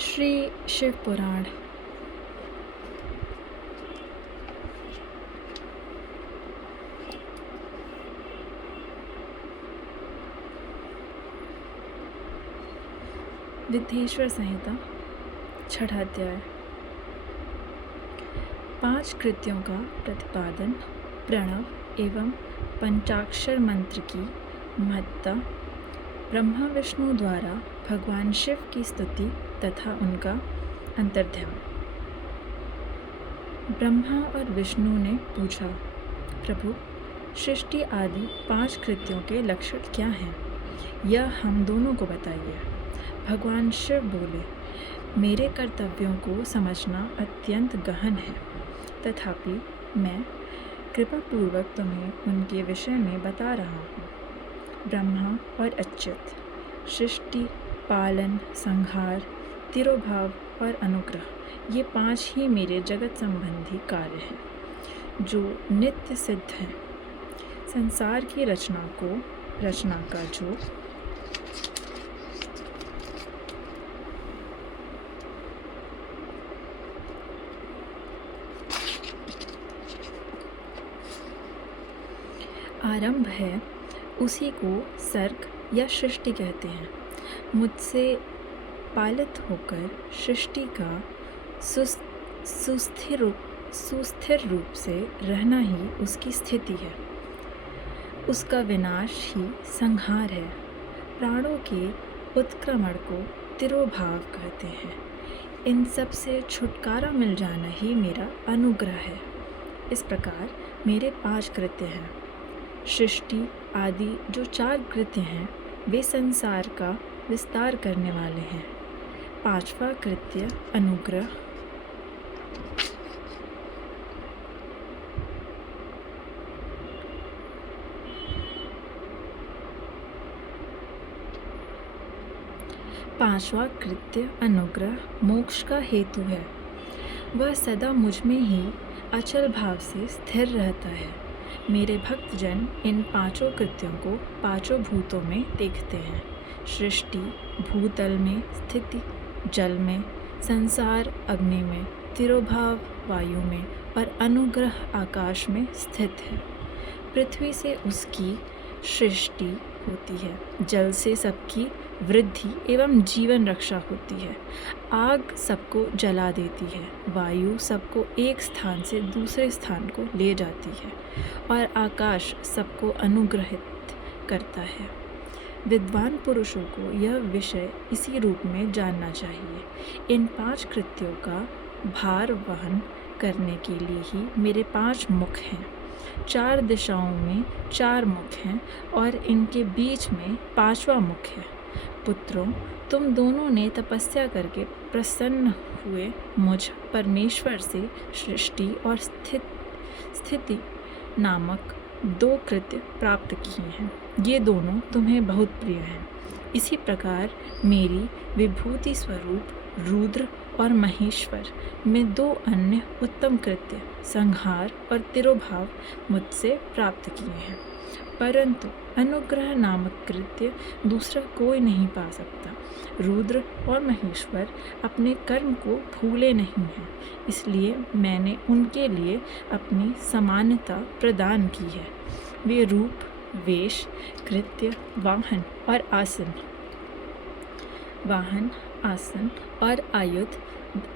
श्री शिव पुराण। विद्येश्वर संहिता छठा अध्याय। 5 कृत्यों का प्रतिपादन, प्रणव एवं पंचाक्षर मंत्र की महत्ता, ब्रह्मा विष्णु द्वारा भगवान शिव की स्तुति तथा उनका अंतर्ध्यान। ब्रह्मा और विष्णु ने पूछा, प्रभु, सृष्टि आदि 5 कृत्यों के लक्षण क्या हैं? यह हम दोनों को बताइए। भगवान शिव बोले, मेरे कर्तव्यों को समझना अत्यंत गहन है, तथापि मैं कृपापूर्वक तुम्हें उनके विषय में बता रहा हूँ। ब्रह्मा और अच्युत, सृष्टि, पालन, संहार, तिरोभाव और अनुग्रह, ये 5 ही मेरे जगत संबंधी कार्य हैं जो नित्य सिद्ध हैं। संसार की रचना का जो आरंभ है, उसी को सर्ग या सृष्टि कहते हैं। मुझसे पालित होकर सृष्टि का सुस्थिर रूप से रहना ही उसकी स्थिति है। उसका विनाश ही संहार है। प्राणों के उत्क्रमण को तिरोभाव कहते हैं। इन सब से छुटकारा मिल जाना ही मेरा अनुग्रह है। इस प्रकार मेरे 5 कृत्य हैं। सृष्टि आदि जो 4 कृत्य हैं, वे संसार का विस्तार करने वाले हैं। 5वां कृत्य अनुग्रह, मोक्ष का हेतु है। वह सदा मुझ में ही अचल भाव से स्थिर रहता है। मेरे भक्तजन इन 5 कृत्यों को 5 भूतों में देखते हैं। सृष्टि भूतल में, स्थिति जल में, संसार अग्नि में, तिरोभाव वायु में और अनुग्रह आकाश में स्थित है। पृथ्वी से उसकी सृष्टि होती है, जल से सबकी वृद्धि एवं जीवन रक्षा होती है। आग सबको जला देती है, वायु सबको एक स्थान से दूसरे स्थान को ले जाती है और आकाश सबको अनुग्रहित करता है। विद्वान पुरुषों को यह विषय इसी रूप में जानना चाहिए। इन 5 कृत्यों का भार वहन करने के लिए ही मेरे 5 मुख हैं। 4 दिशाओं में 4 मुख हैं और इनके बीच में 5वां मुख है। पुत्रों, तुम दोनों ने तपस्या करके प्रसन्न हुए मुझ परमेश्वर से सृष्टि और स्थिति नामक 2 कृत्य प्राप्त किए हैं। ये दोनों तुम्हें बहुत प्रिय हैं। इसी प्रकार मेरी विभूति स्वरूप रुद्र और महेश्वर में 2 अन्य उत्तम कृत्य संहार और तिरोभाव मुझसे प्राप्त किए हैं, परंतु अनुग्रह नामक कृत्य दूसरा कोई नहीं पा सकता। रुद्र और महेश्वर अपने कर्म को भूले नहीं हैं, इसलिए मैंने उनके लिए अपनी समानता प्रदान की है। वे रूप, वेश, कृत्य, वाहन आसन और आयुध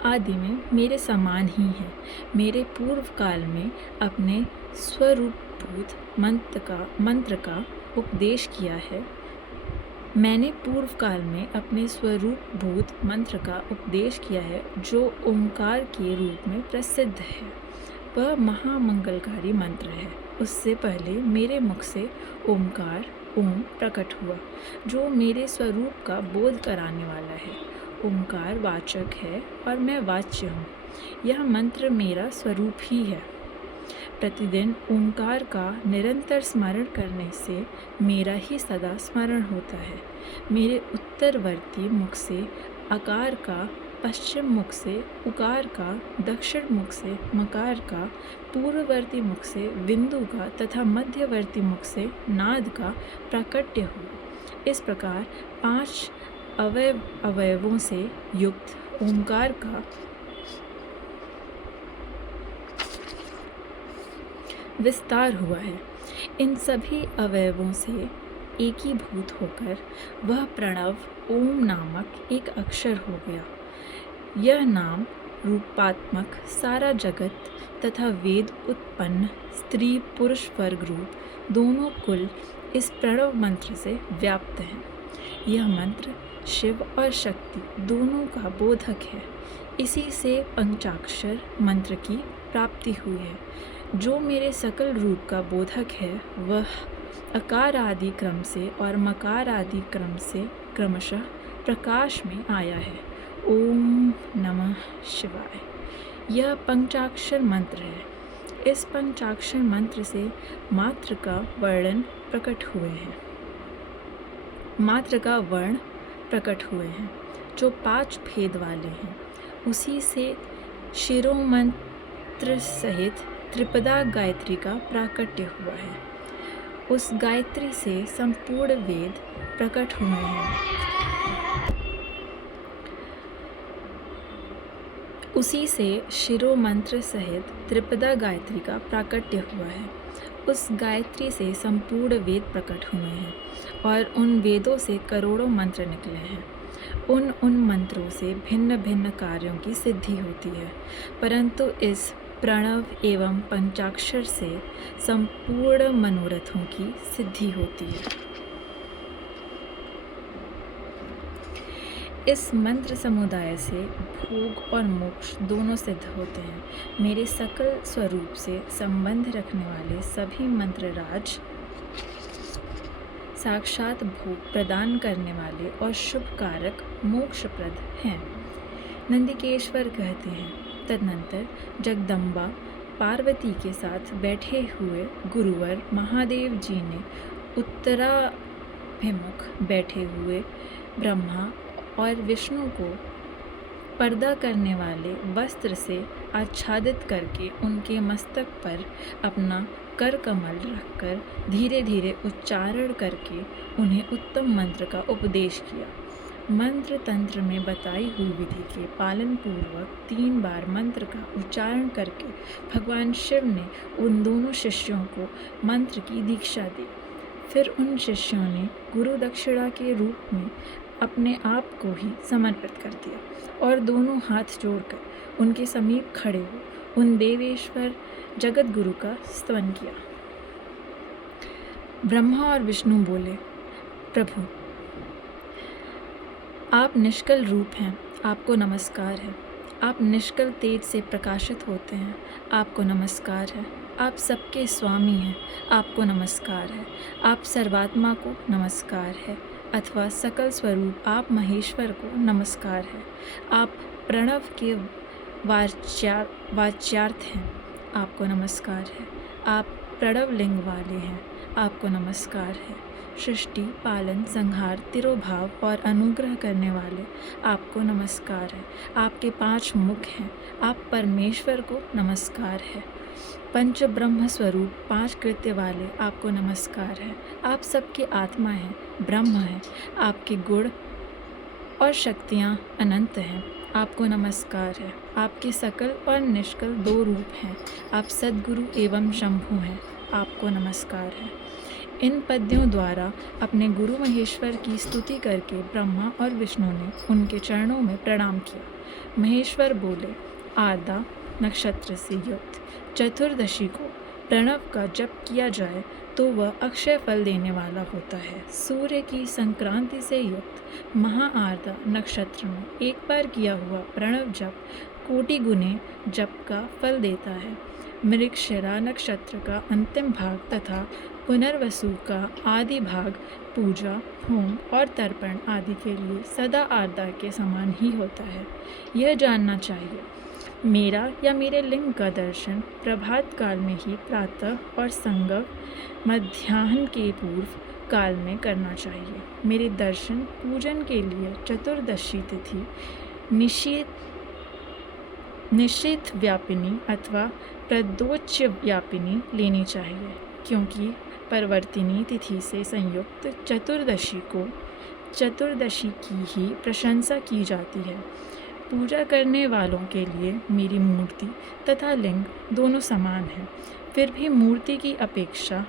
आदि में मेरे समान ही हैं। मेरे पूर्व काल में अपने स्वरूपभूत मंत्र का उपदेश किया है। मैंने पूर्व काल में अपने स्वरूपभूत मंत्र का उपदेश किया है, जो ओंकार के रूप में प्रसिद्ध है। वह महामंगलकारी मंत्र है। उससे पहले मेरे मुख से ओंकार ओम प्रकट हुआ, जो मेरे स्वरूप का बोध कराने वाला है। ओंकार वाचक है और मैं वाच्य हूँ। यह मंत्र मेरा स्वरूप ही है। प्रतिदिन ओंकार का निरंतर स्मरण करने से मेरा ही सदा स्मरण होता है। मेरे उत्तरवर्ती मुख से आकार का, पश्चिम मुख से उकार का, दक्षिण मुख से मकार का, पूर्ववर्ती मुख से बिंदु का तथा मध्यवर्ती मुख से नाद का प्राकट्य हुआ। इस प्रकार 5 अवयवों से युक्त ओंकार का विस्तार हुआ है। इन सभी अवयवों से एकीभूत होकर वह प्रणव ओम नामक एक अक्षर हो गया। यह नाम रूपात्मक सारा जगत तथा वेद उत्पन्न स्त्री पुरुष वर्ग रूप दोनों कुल इस प्रणव मंत्र से व्याप्त हैं। यह मंत्र शिव और शक्ति दोनों का बोधक है। इसी से पंचाक्षर मंत्र की प्राप्ति हुई है। जो मेरे सकल रूप का बोधक है वह अकार आदि क्रम से और मकार आदि क्रम से क्रमशः प्रकाश में आया है। ओम नमः शिवाय। यह पंचाक्षर मंत्र है। इस पंचाक्षर मंत्र से मात्र का वर्णन प्रकट हुए हैं। मात्र का वर्ण प्रकट हुए हैं जो 5 भेद वाले हैं। उसी से शिरोमंत्र सहित त्रिपदा गायत्री का प्राकट्य हुआ है। उस गायत्री से संपूर्ण वेद प्रकट हुए हैं। उसी से शिरोमंत्र सहित त्रिपदा गायत्री का प्राकट्य हुआ है। उस गायत्री से संपूर्ण वेद प्रकट हुए हैं और उन वेदों से करोड़ों मंत्र निकले हैं। उन मंत्रों से भिन्न भिन्न कार्यों की सिद्धि होती है, परंतु इस प्रणव एवं पंचाक्षर से संपूर्ण मनोरथों की सिद्धि होती है। इस मंत्र समुदाय से भोग और मोक्ष दोनों सिद्ध होते हैं। मेरे सकल स्वरूप से संबंध रखने वाले सभी मंत्रराज साक्षात भोग प्रदान करने वाले और शुभ कारक मोक्षप्रद हैं। नंदिकेश्वर कहते हैं, तदनंतर जगदम्बा पार्वती के साथ बैठे हुए गुरुवर महादेव जी ने उत्तराभिमुख बैठे हुए ब्रह्मा और विष्णु को पर्दा करने वाले वस्त्र से आच्छादित करके उनके मस्तक पर अपना कर कमल रखकर धीरे धीरे उच्चारण करके उन्हें उत्तम मंत्र का उपदेश किया। मंत्र तंत्र में बताई हुई विधि के पालन पूर्वक 3 बार मंत्र का उच्चारण करके भगवान शिव ने उन दोनों शिष्यों को मंत्र की दीक्षा दी। फिर उन शिष्यों ने गुरु दक्षिणा के रूप में अपने आप को ही समर्पित कर दिया और दोनों हाथ जोड़कर उनके समीप खड़े हो उन देवेश्वर जगत गुरु का स्तवन किया। ब्रह्मा और विष्णु बोले, प्रभु आप निष्कल रूप हैं, आपको नमस्कार है। आप निष्कल तेज से प्रकाशित होते हैं, आपको नमस्कार है। आप सबके स्वामी हैं, आपको नमस्कार है। आप सर्वात्मा को नमस्कार है, अथवा सकल स्वरूप आप महेश्वर को नमस्कार है। आप प्रणव के वाच्यार्थ हैं, आपको नमस्कार है। आप प्रणव लिंग वाले हैं, आपको नमस्कार है। सृष्टि पालन संहार तिरोभाव और अनुग्रह करने वाले आपको नमस्कार है। आपके 5 मुख हैं, आप परमेश्वर को नमस्कार है। पंच ब्रह्म स्वरूप 5 कृत्य वाले आपको नमस्कार है। आप सबके आत्मा हैं, ब्रह्म हैं। आपके गुण और शक्तियाँ अनंत हैं, आपको नमस्कार है। आपके सकल और निष्कल 2 रूप हैं। आप सद्गुरु एवं शंभु हैं, आपको नमस्कार है। इन पद्यों द्वारा अपने गुरु महेश्वर की स्तुति करके ब्रह्मा और विष्णु ने उनके चरणों में प्रणाम किया। महेश्वर बोले, आर्द्रा नक्षत्र से युक्त चतुर्दशी को प्रणव का जप किया जाए तो वह अक्षय फल देने वाला होता है। सूर्य की संक्रांति से युक्त महाआर्द्रा नक्षत्र में एक बार किया हुआ प्रणव जप कोटि गुने जप का फल देता है। मृगशिरा नक्षत्र का अंतिम भाग तथा पुनर्वसु का आदि भाग पूजा होम और तर्पण आदि के लिए सदा आर्द्रा के समान ही होता है। यह जानना चाहिए, मेरा या मेरे लिंग का दर्शन प्रभात काल में ही प्रातः और संगव मध्याह्न के पूर्व काल में करना चाहिए। मेरे दर्शन पूजन के लिए चतुर्दशी तिथि निश्चित व्यापिनी अथवा प्रदोच्च व्यापिनी लेनी चाहिए, क्योंकि परवर्तिनी तिथि से संयुक्त चतुर्दशी को चतुर्दशी की ही प्रशंसा की जाती है। पूजा करने वालों के लिए मेरी मूर्ति तथा लिंग दोनों समान हैं। फिर भी मूर्ति की अपेक्षा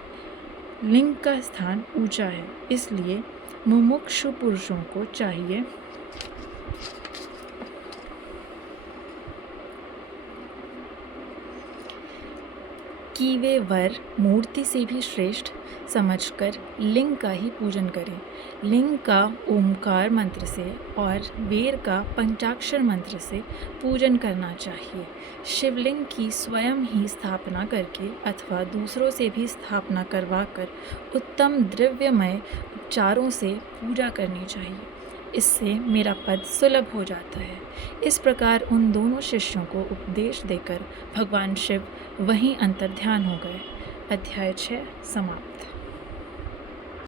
लिंग का स्थान ऊंचा है, इसलिए मुमुक्षु पुरुषों को चाहिए कि वे वर मूर्ति से भी श्रेष्ठ समझकर लिंग का ही पूजन करें। लिंग का ओमकार मंत्र से और वेर का पंचाक्षर मंत्र से पूजन करना चाहिए। शिवलिंग की स्वयं ही स्थापना करके अथवा दूसरों से भी स्थापना करवाकर उत्तम द्रव्यमय उपचारों से पूजा करनी चाहिए। इससे मेरा पद सुलभ हो जाता है। इस प्रकार उन दोनों शिष्यों को उपदेश देकर भगवान शिव वहीं अंतर्ध्यान हो गए। अध्याय 6 समाप्त।